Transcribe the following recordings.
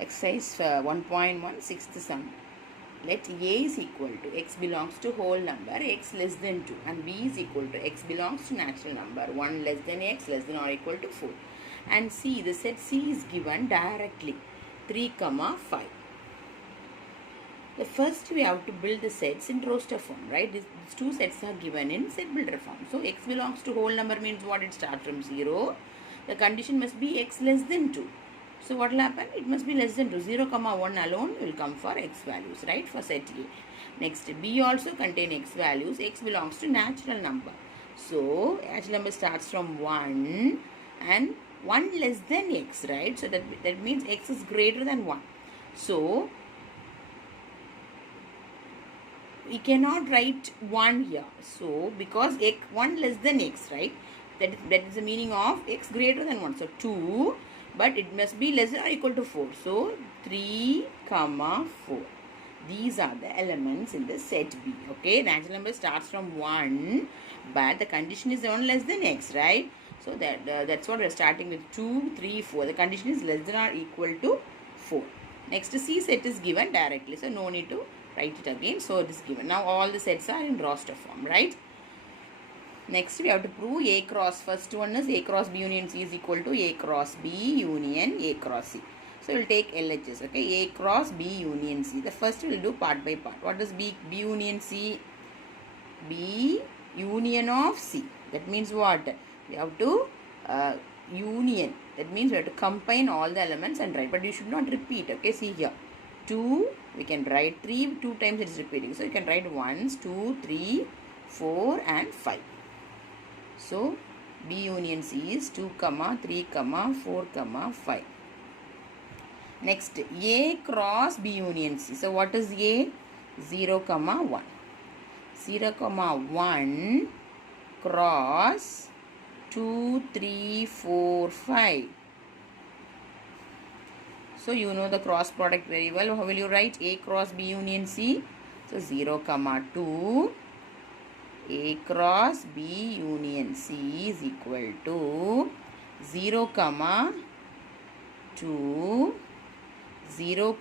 Exercise 1.1 sixth sum. Let A is equal to x belongs to whole number x less than 2 and B is equal to x belongs to natural number 1 less than x less than or equal to 4. And C, the set C is given directly 3, 5. The first we have to build the sets in roster form, right? These two sets are given in set builder form. So x belongs to whole number means what? It starts from 0. The condition must be x less than 2. So what will happen? It must be less than 2. 0, 1 alone will come for x values, right? For set A. Next, B also contain x values. X belongs to natural number. So, natural number starts from 1 and 1 less than x, right? So, that means x is greater than 1. So, we cannot write 1 here. So, because 1 less than x, right? That is the meaning of x greater than 1. So, 2, but it must be less than or equal to 4. So, 3, 4. These are the elements in the set B. Okay, natural number starts from 1, but the condition is 1 less than x, right? So, that's what we are starting with 2, 3, 4. The condition is less than or equal to 4. Next, C set is given directly. So, no need to write it again. So, it is given. Now, all the sets are in roster form, right? Next, we have to prove A cross. First one is A cross B union C is equal to A cross B union A cross C. So, we will take LHS. Okay, A cross B union C. The first we will do part by part. What is B union C? B union of C. That means what? We have to union. That means we have to combine all the elements and write. But you should not repeat. Okay, see here. 2, we can write 3, 2 times it is repeating. So, you can write 1, 2, 3, 4 and 5. So, B union C is 2, 3, 4, 5. Next, A cross B union C. So, what is A? 0, 1. 0, 1 cross 2, 3, 4, 5. So, you know the cross product very well. How will you write A cross B union C? So, 0, 2. A cross B union C is equal to 0, 2, 0,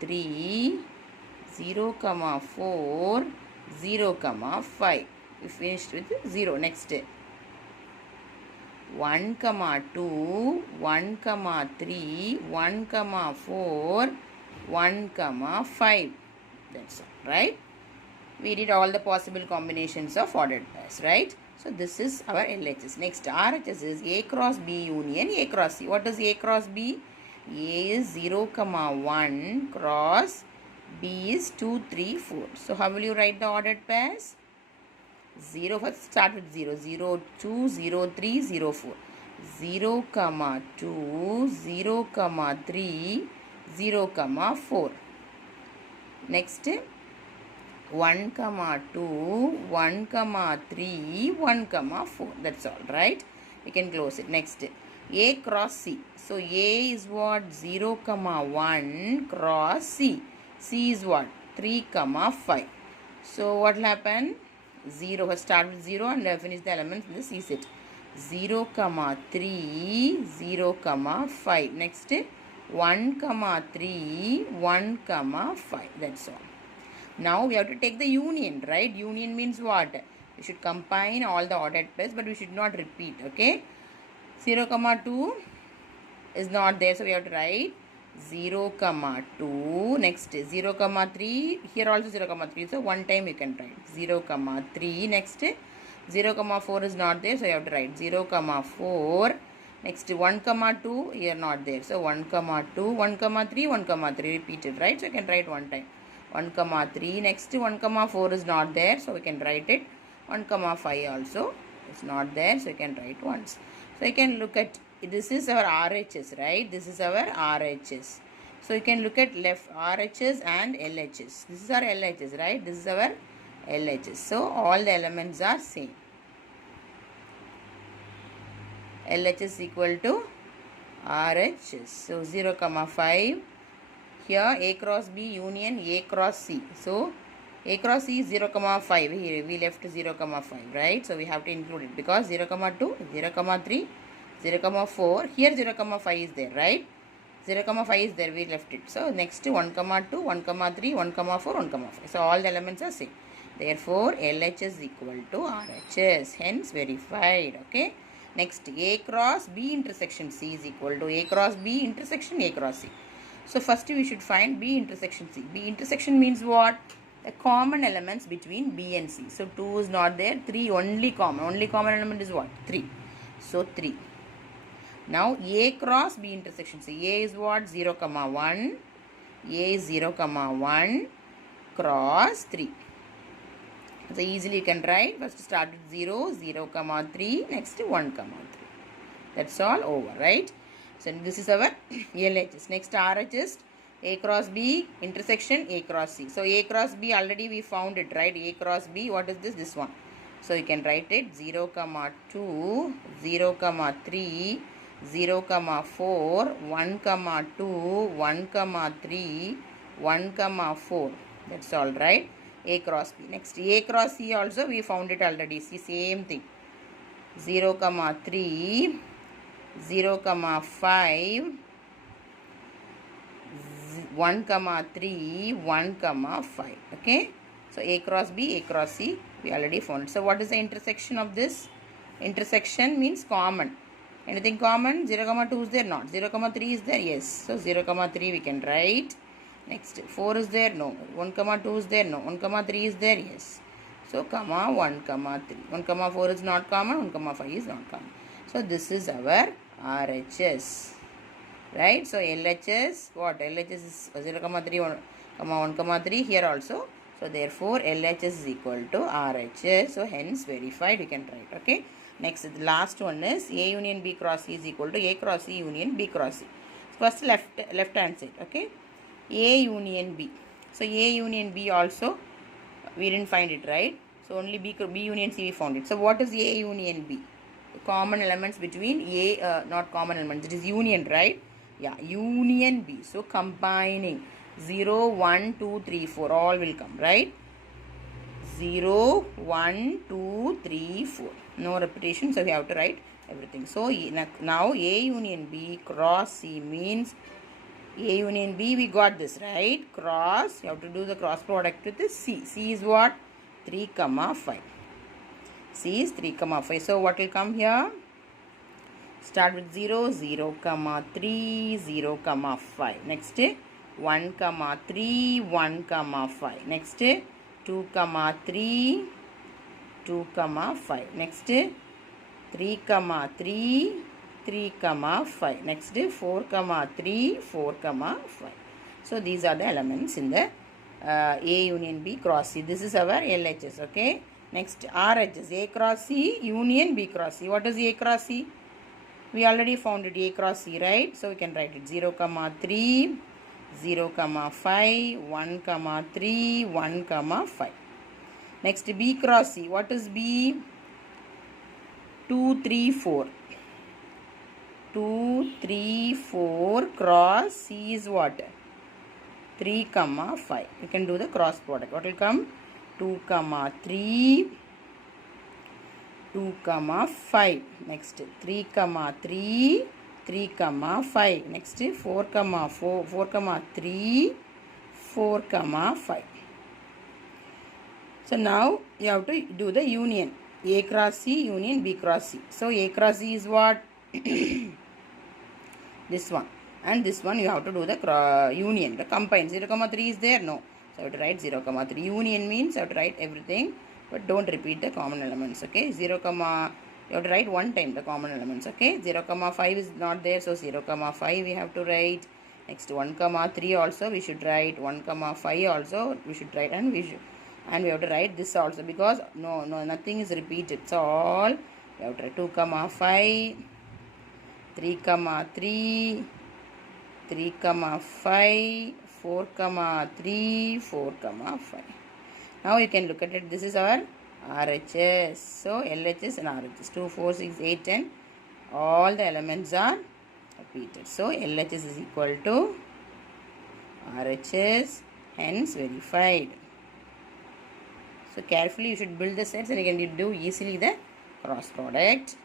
3, 0, 4, 0, 5. We finished with 0. Next, 1, 2, 1, 3, 1, 4, 1, 5. That's all, right? We did all the possible combinations of ordered pairs, right? So, this is our LHS. Next, RHS is A cross B union A cross C. What is A cross B? A is 0, 1 cross B is 2, 3, 4. So, how will you write the ordered pairs? 0, first start with 0. 0, 2, 0, 3, 0, 4. 0, 2, 0, 3, 0, 4. Next, 1, 2, 1, 3, 1, 4. That's all, right? We can close it. Next, A cross C. So, A is what? 0, 1 cross C. C is what? 3, 5. So, what will happen? 0. First start with 0 and finish the elements in the C set. 0, 3, 0, 5. Next, 1, 3, 1, 5. That's all. Now we have to take the union, right? Union means what? We should combine all the ordered pairs, but we should not repeat, okay? 0, 2 is not there, so we have to write 0, 2. Next, 0, 3. Here also 0, 3. So, one time we can write 0, 3. Next, 0, 4 is not there, so you have to write 0, 4. Next, 1, 2. Here not there. So, 1, 2. 1, 3. 1, 3. Repeated, right? So, you can write one time. 1, 3. Next, 1, 4 is not there, so we can write it. 1, 5 also is not there, so you can write once. So, you can look at, this is our RHS, right? This is our RHS. So, you can look at left RHS and LHS. This is our LHS, right? This is our LHS. So, all the elements are same. LHS equal to RHS. So, 0, 5. Here A cross B union A cross C. So, A cross C is 0, 5. Here we left 0, 5, right? So, we have to include it because 0, 2, 0, 3, 0, 4. Here 0, 5 is there, right? 0, 5 is there, we left it. So next 1, 2, 1, 3, 1, 4, 1, 5. So all the elements are same. Therefore, LHS is equal to RHS. Hence verified. Okay. Next, A cross B intersection C is equal to A cross B intersection A cross C. So first we should find B intersection C. B intersection means what? The common elements between B and C. So 2 is not there. 3 only common. Only common element is what? 3. So 3. Now A cross B intersection C. A is what? 0, 1. A is 0, 1 cross 3. So easily you can write. First start with 0, 0, 3. Next 1, 3. That's all over, right? So this is our LHS. Next RHS. A cross B intersection A cross C. So A cross B already we found it, right? A cross B. What is this? This one. So you can write it 0, 2, 0, 3, 0, 4, 1, 2, 1, 3, 1, 4. That's all, right? A cross B. Next A cross C also we found it already. See, same thing. 0, 3, 0, 5, 1, 3, 1, 5. Okay. So A cross B, A cross C we already found. So what is the intersection of this? Intersection means common. Anything common? 0, 2 is there? Not. 0, 3 is there? Yes. So 0, 3 we can write. Next 4 is there? No. 1, 2 is there? No. 1, 3 is there? Yes. So 1, 3. 1, 4 is not common. 1, 5 is not common. So this is our RHS. Right? So LHS, what? LHS is 0, 3, 1, 3 here also. So therefore LHS is equal to RHS. So hence verified we can write. Okay. Next, the last one is A union B cross C is equal to A cross C union B cross C. First left hand side. Okay. A union B. So A union B also we didn't find it, right? So only B union C we found it. So what is A union B? The common elements between A, not common elements. It is union, right? Yeah, union B. So combining 0, 1, 2, 3, 4 all will come, right? 0, 1, 2, 3, 4. No repetition, so we have to write everything. So now A union B cross C means A union B, we got this, right? Cross, you have to do the cross product with the C. C is what? 3, 5. C is 3, 5. So what will come here? Start with 0, 0, 3, 0, 5. Next 1, 3, 1, 5. Next 2, 3, 2, 5. Next 3, 3, 3, 5. Next 4, 3, 4, 5. So these are the elements in the A union B cross C. This is our LHS. Okay. Next RHS. A cross C union B cross C. What is A cross C? We already found it, A cross C, right? So we can write it 0, 3, 0, 5, 1, 3, 1, 5. Next B cross C. What is B? 2, 3, 4. 2, 3, 4 cross C is what? 3, 5. You can do the cross product. What will come? 2, 3, 2, 5. Next 3, 3, 3, 5. Next 4, 3, 4, 5. So now you have to do the union. A cross C union B cross C. So A cross C is what? This one. And this one you have to do the union. The combine. 0, 3 is there? No. So you have to write 0, 3. Union means you have to write everything. But don't repeat the common elements. Okay. 0, you have to write one time the common elements. Okay. 0, 5 is not there. So 0, 5 we have to write. Next 1, 3 also we should write. 1, 5 also we should write. And we have to write this also, because nothing is repeated. So all we have to write 2, 5, 3, 3, 3, 5, 4, 3, 4, 5. Now you can look at it. This is our RHS. So LHS and RHS. 2, 4, 6, 8, 10. All the elements are repeated. So LHS is equal to RHS. Hence verified. So carefully you should build the sets and you can do easily the cross product.